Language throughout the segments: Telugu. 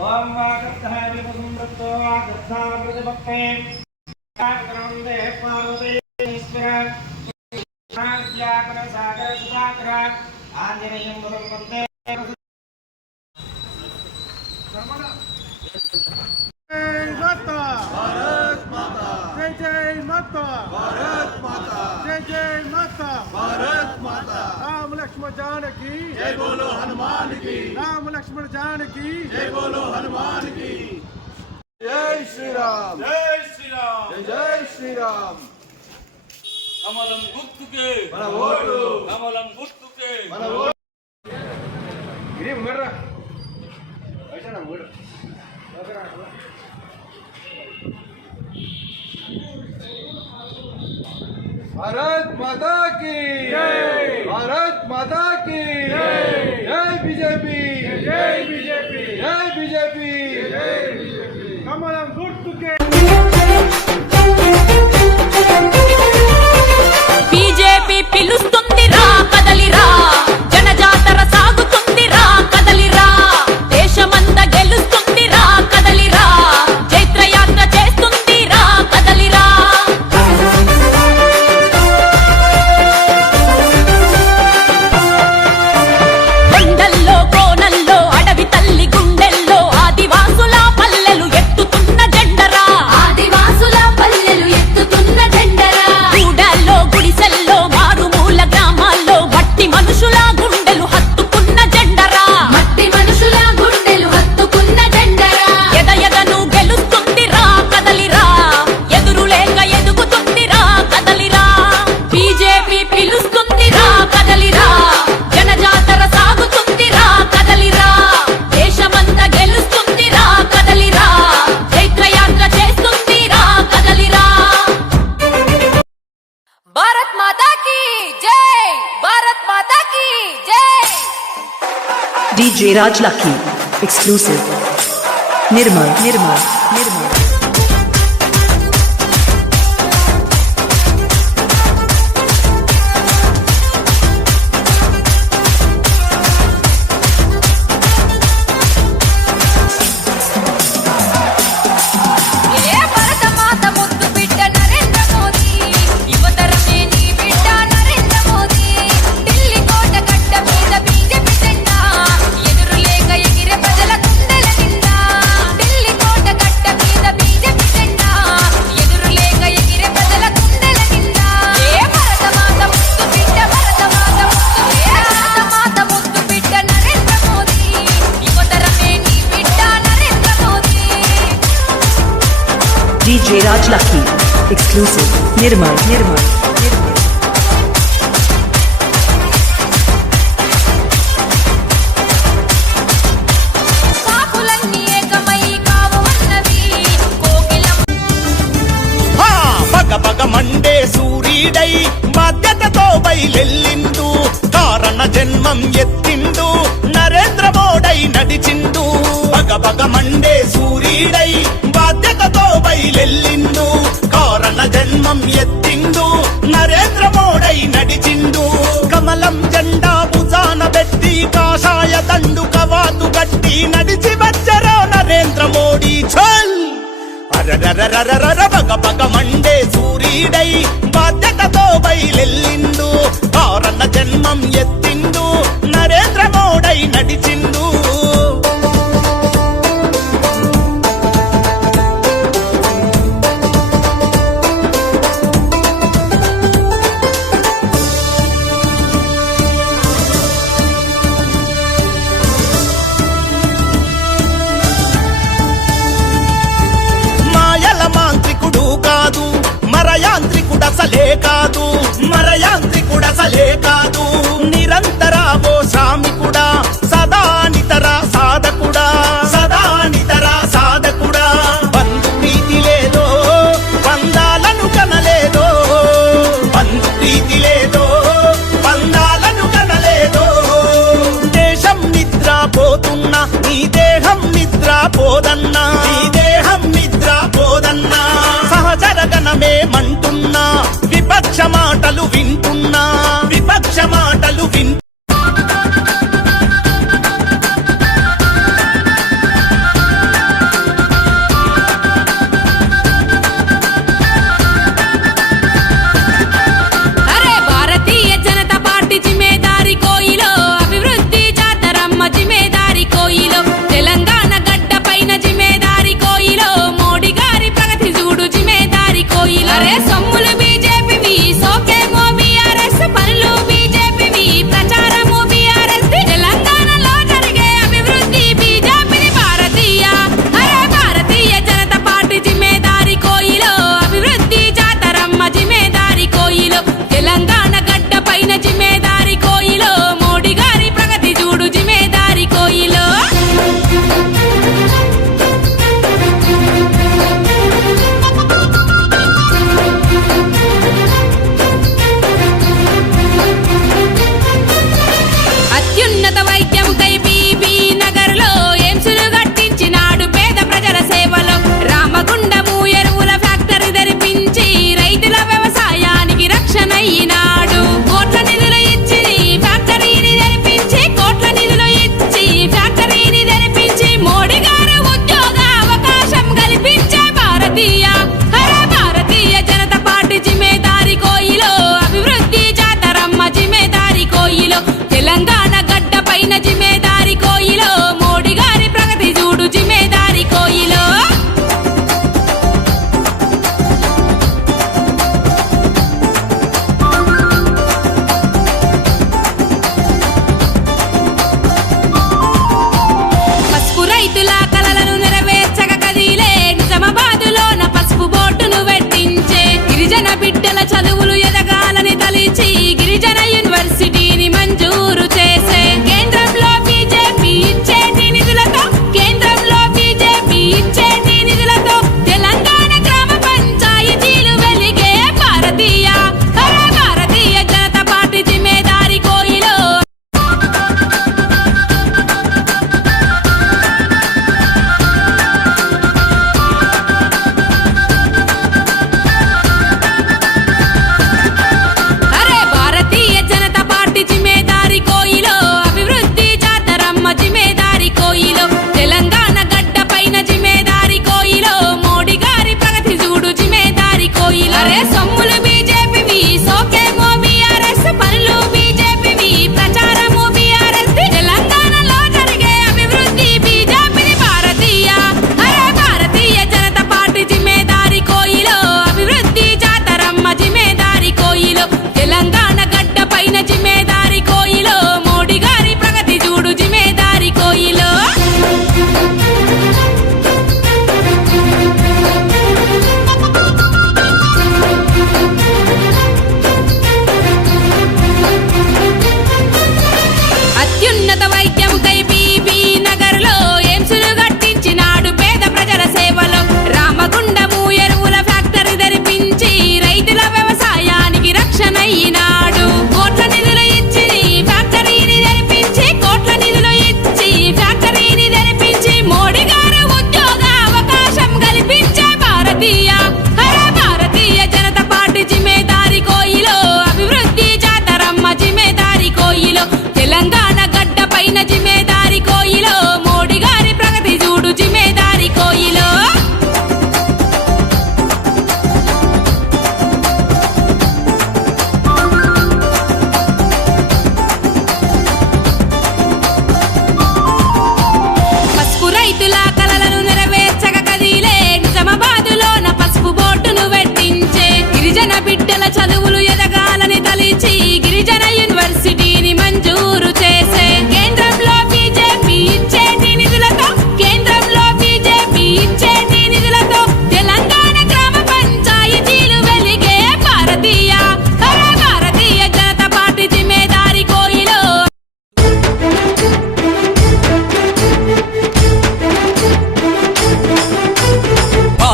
ओम वागर्धः विपुंसृतो वागर्धः प्रतिपक्ते काग्रंदे पार्वतीश्वर ज्ञापन सागर सुधाकर आंजनेयं वरं वन्दे जय माता भारत माता जय जय माता भारत माता जय जय माता भारत माता राम लक्ष्मण जानकी जय बोलो हनुमान की राम लक्ष्मण जानकी जय बोलो हनुमान की जय श्री राम जय श्री राम जय श्री राम कमलम गुर्तुके మన ఓటు कमलम गुर्तुके మన ఓటు ఇది మర్రా ఐసా నా ఓటు भारत माता की जय भारत माता की जय जय बीजेपी जय बीजेपी जय बीजेपी जय बीजेपी कमलम गुर्तुके बीजेपी పిలుస్తుందిరా కదలిరా జనజాతర సాగుతుందిరా కదలిరా దేశమంత గెలుస్తుందిరా కదలిరా చైత్రయాత్ర చేస్తుందిరా కదలిరా కొండల్లో కోనల్లో అడవి తల్లి గుండెల్లో ఆదివాసుల పల్లెలు ఎత్తుతున్న జెండరా ఆదివాసుల పల్లెలు ఎత్తుతున్న జెండరా గూడల్లో గుడిసెల్లో మారుమూల గ్రామాల్లో మట్టి మనుషుల గుండెలు హత్తుకున్న జెండరా మట్టి మనుషుల గుండెలు హత్తుకున్న జెండరా ఎదను గెలుస్తుందిరా కదలిరా ఎదురు లేక ఎదుగుతుందిరా కదలిరా బీజేపీ పిలుస్తుందిరా కదలిరా జనజాతర సాగుతుందిరా కదలిరా దేశమంతా గెలుస్తుందిరా కదలిరా చైత్రయాత్ర చేస్తుందిరా కదలిరా భారత్ మాతా కీ జై భారత్ మాతా కీ జై DJ Raj Lucky, exclusive. Nirmal. ఏ భారత మాత ముద్దు బిడ్డ నరేంద్ర మోదీ యువతరమే నీ బిడ్డ నరేంద్ర మోదీ ఢిల్లీ కోట గడ్డ మీద బీజేపీ జెండా ఎదురు లేక ఎగిరే ప్రజల గుండెల నిండా ఢిల్లీ కోట గడ్డ మీద బీజేపీ జెండా ఎదురు లేక ఎగిరే ప్రజల గుండెల నిండా ఏ భారత మాత ముద్దు బిడ్డ భారత మాత ముద్దు బిడ్డ నరేంద్ర మోదీ యువతరమే నీ బిడ్డ Narendra Modi DJ Raj Lucky, exclusive. Nirmal. కాపులన్నీ ఏకమై కావు అన్నవి కోకిలం పగ పగ మండే సూర్యుడై బాధ్యతతో బయలెల్లిండు కారణ జన్మం ఎత్తిండు నరేంద్ర మోడై నడిచిండు పగ పగ మండే సూర్యుడై బాధ్యతతో బయలెల్లిండు కారణ జన్మం ఎత్తిండు నరేంద్ర మోడై నడిచిండు కమలం జెండా భుజాన పెట్టి కాషాయ దండు కవాతు గట్టి నడిచి వచ్చరో నరేంద్ర మోడీ చల్ అరరరరరర పగ పగ మండే సూర్యుడై బాధ్యతతో బయలెల్లిండు కారణ జన్మం ఎత్తిండు నరేంద్ర మోడై నడిచిండు మాయల మాంత్రికుడు కాదు మరయాంత్రికుడసలే కాదు మరయాంత్రికుడసలే కాదు నిరంతర ఓ శ్రామికుడా సదానితర సాధకుడా సదానితర సాధకుడా బంధు ప్రీతి లేదో బంధాలను కనలేదో బంధు ప్రీతి లేదో బంధాలను కనలేదో దేశం నిద్ర పోతున్నా నీ దేహం నిద్ర పోదన్నా నీ దేహం నిద్ర పోదన్నా సహచరగణమేమంటున్నా విపక్ష మాటలు వింటున్నా విపక్ష మాటలు వింటున్నా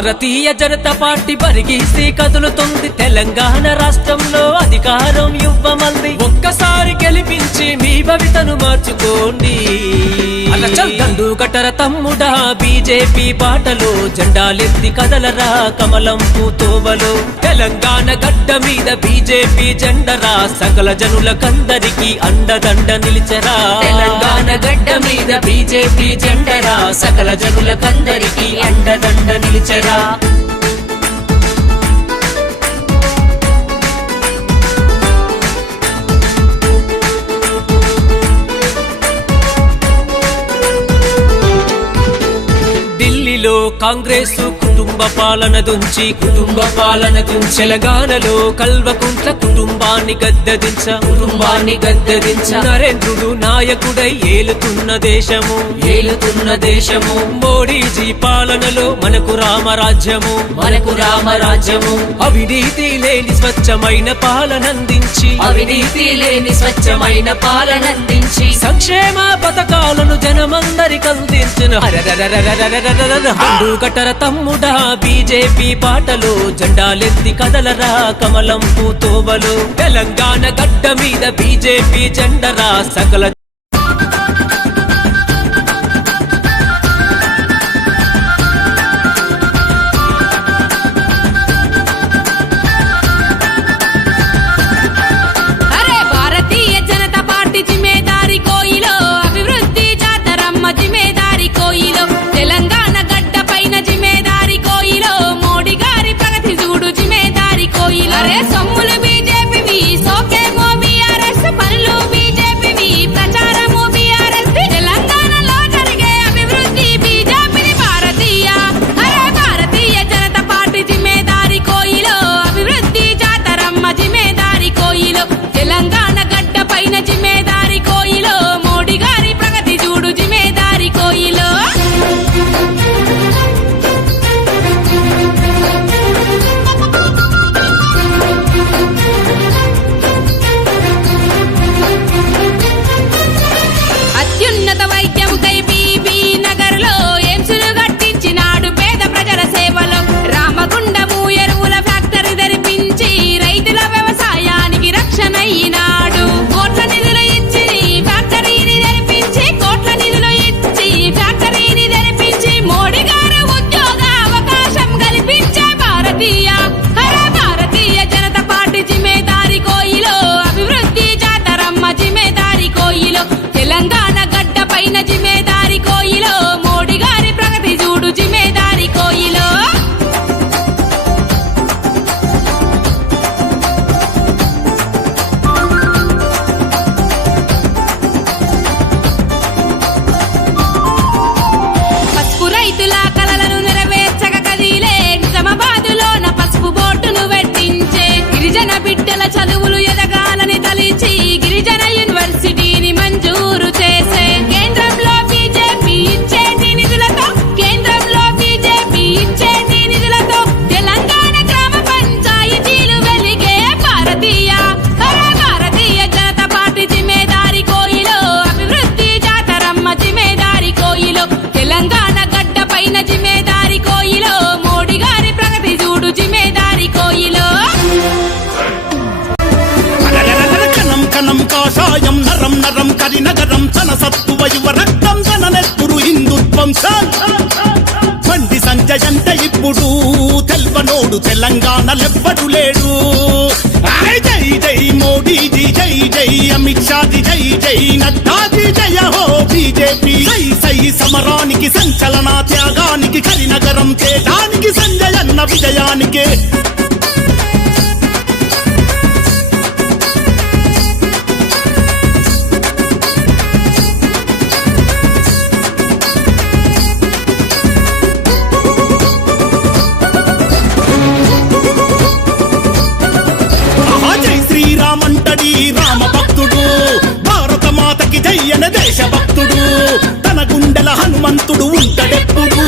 భారతీయ జనతా పార్టీ బరిగీసి కదులుతుంది తెలంగాణ రాష్ట్రంలో అధికారం ఇవ్వమంది ఒక్కసారి గెలిపించి మీ భవితను మార్చుకోండి అలచల్ దండు కట్టర తమ్ముడా బీజేపీ బాటలో జెండాలెత్తి కదలరా కమలం పూతోవలో తెలంగాణ గడ్డ మీద బీజేపీ జెండరా సకల జనులకందరికీ అండదండ నిలిచరా తెలంగాణ గడ్డ మీద బీజేపీ జెండరా సకల జనులకందరికీ అండదండ నిలిచరా ఢిల్లీలో కాంగ్రెస్ కుటుంబ పాలన దుంచి తెలంగాణలో కల్వకుంట్ల కుటుంబాన్ని గద్దదించ నరేంద్రుడు నాయకుడై ఏలుతున్న దేశము మోడీజీ పాలనలో మనకు రామరాజ్యము అవినీతి లేని స్వచ్ఛమైన పాలనందించి సంక్షేమ పథకాలను జనమందరికి అందించిన కట్టర తమ్ముడా బీజేపీ పాటలో జెండాలెత్తి కదలరా కమలం పూతోవలో తెలంగాణ గడ్డ మీద బీజేపీ జెండరా సకల నగరం తన సత్తువ యువ రక్తం తన నెత్తురు హిందుత్వం బండి సంజయంటే ఇప్పుడు తెల్వనోడు తెలంగాణలెవ్వడు లేడు జై జై మోడీజీ జై జై అమిత్ షాజీ జై జై నడ్డాజీ జయ హో బీజేపీ సై సై సమరానికి సంచలన త్యాగానికి కరినగరం తేజానికి సంజయన్న విజయానికి రామ భక్తుడు భారత మాతకి జయ్యన దేశ భక్తుడు తన గుండెల హనుమంతుడు ఉంటడెప్పుడు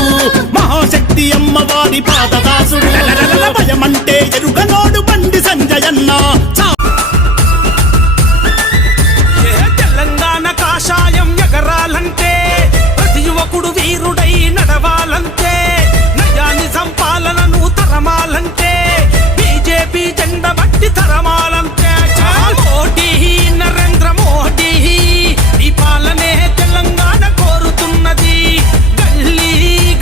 మహాశక్తి అమ్మవారి పాదదాసుడు భయమంటే ఎరుగనోడు బండి సంజయన్న తెలంగాణ కాషాయం ఎగరాలంటే ప్రతి యువకుడు వీరుడై నడవాలంటే నయా నిజం పాలన మోడీ తరమాలంతే మోడీ నరేంద్ర మోడీ నీ పాలనే తెలంగాణ కోరుతున్నది గల్లీ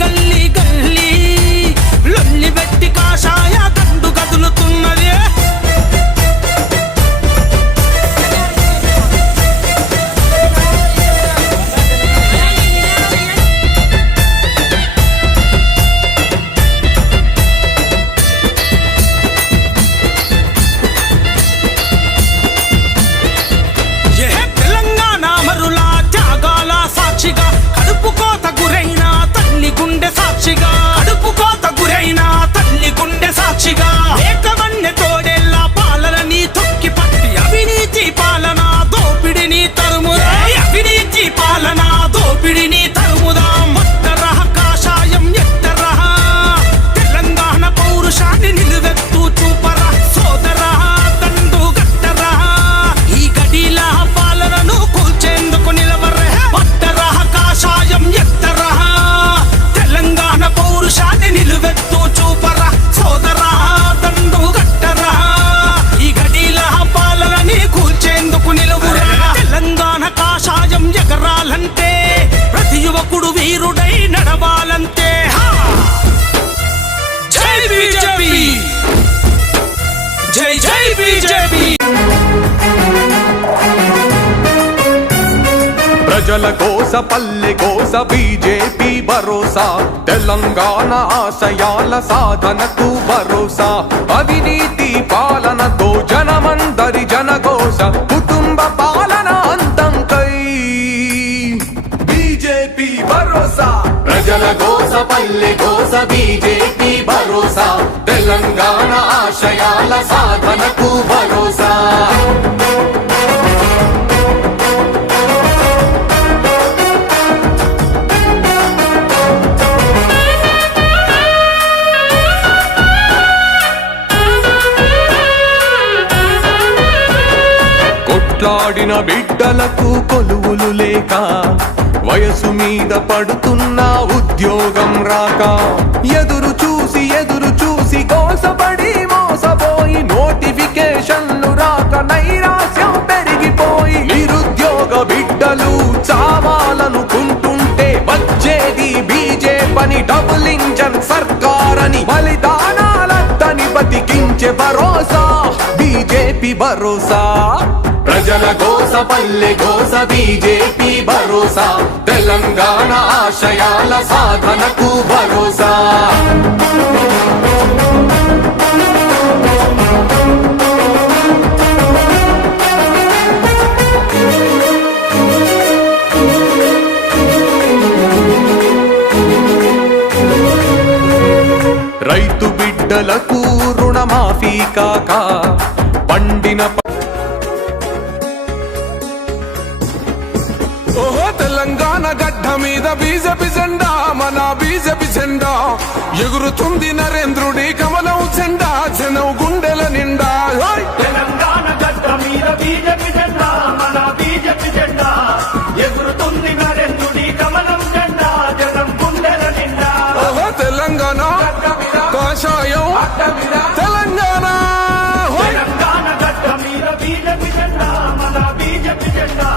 గల్లీ గల్లీ లొల్లి పెట్టి కాషాయ దండు కదులుతున్నది వీరుడై నడవాలంతే జై బీజేపీ జై జై బీజేపీ ప్రజల కోస పల్లె కోస బీజేపీ భరోసా తెలంగాణ ఆశయాల సాధనకు భరోసా అవినీతి పాలనతో జనమందరి జనకోస కుటుంబ పాలన అంతంకై బీజేపీ భరోసా ప్రజల కోస పల్లె కోస బీజేపీ భరోసా తెలంగాణ ఆశయాల సాధనకు భరోసా కొట్లాడిన బిడ్డలకు కొలువులు లేక వయసు మీద పడుతున్న ఉద్యోగం రాక ఎదురు చూసి కోసపడి మోసపోయి నోటిఫికేషన్లు రాక నైరాశ్యం పెరిగిపోయి నిరుద్యోగ బిడ్డలు చావాలనుకుంటుంటే వచ్చేది బీజేపీ డబుల్ ఇంజన్ సర్కారని బలిదానాలతని బతికించే భరోసా బీజేపీ భరోసా ప్రజల కోస పల్లె కోస బీజేపీ భరోసా తెలంగాణ ఆశయాల సాధనకు భరోసా రైతు బిడ్డలకు రుణమాఫీ కాక పండిన ఓహో తెలంగాణ గడ్డ మీద బీజేపీ జెండా మన బీజేపీ జెండా ఎగురుతుంది నరేంద్రుడి కమలం జెండా జనం గుండెల నిండా తెలంగాణ గడ్డ మీద బీజేపీ జెండా మన బీజేపీ జెండా ఎగురుతుంది నరేంద్రుడి కమలం జెండా జనం గుండెల నిండా ఓహో తెలంగాణ కాషాయం తెలంగాణ తెలంగాణ గడ్డ మీద బీజేపీ జెండా మన బీజేపీ జెండా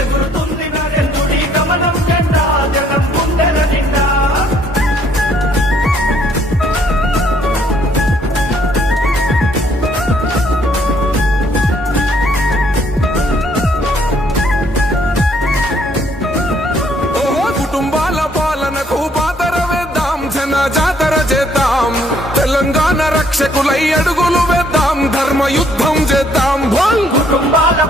ఎగురుతుంది నరేంద్రుడి కమలం జెండా జనం గుండెల నిండా ఓహో కుటుంబాల పాలనకు పాతర వేద్దాం జన జాతర చేద్దాం తెలంగాణ రక్షకులై అడుగులు వేద్దాం ధర్మ యుద్ధం చేద్దాం కుటుంబాల